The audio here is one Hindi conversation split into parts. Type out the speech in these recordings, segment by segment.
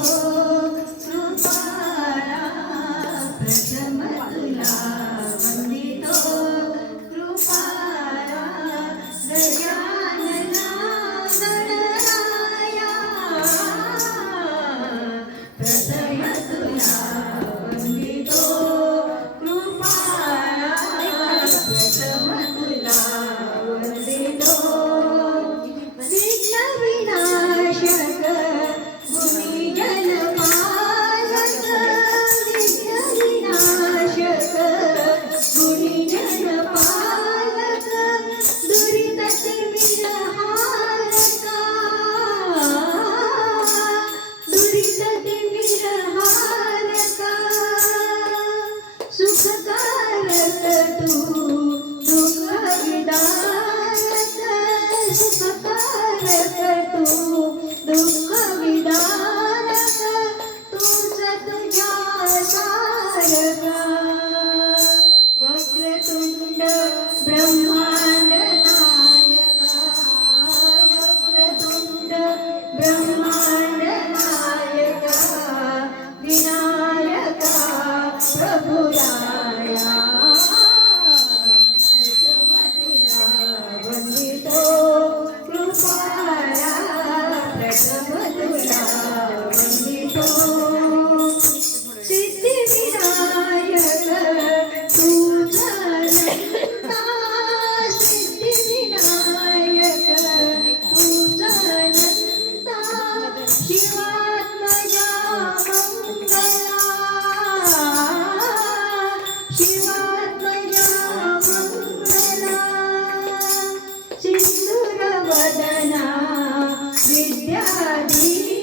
mais. सिंदूरवदना विद्याधीशा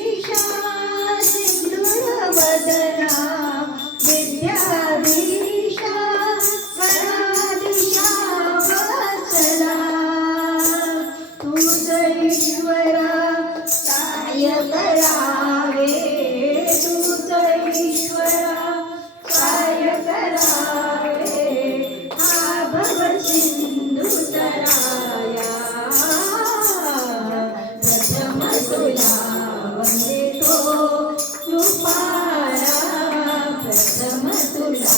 సమతులా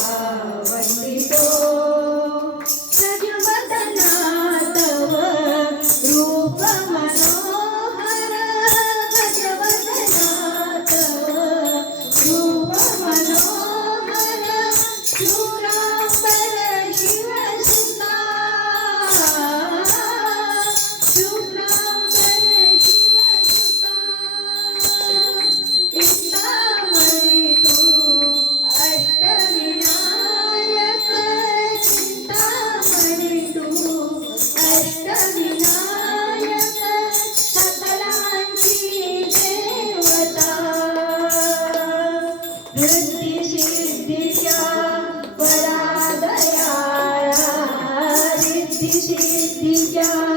বিশেষ বিচার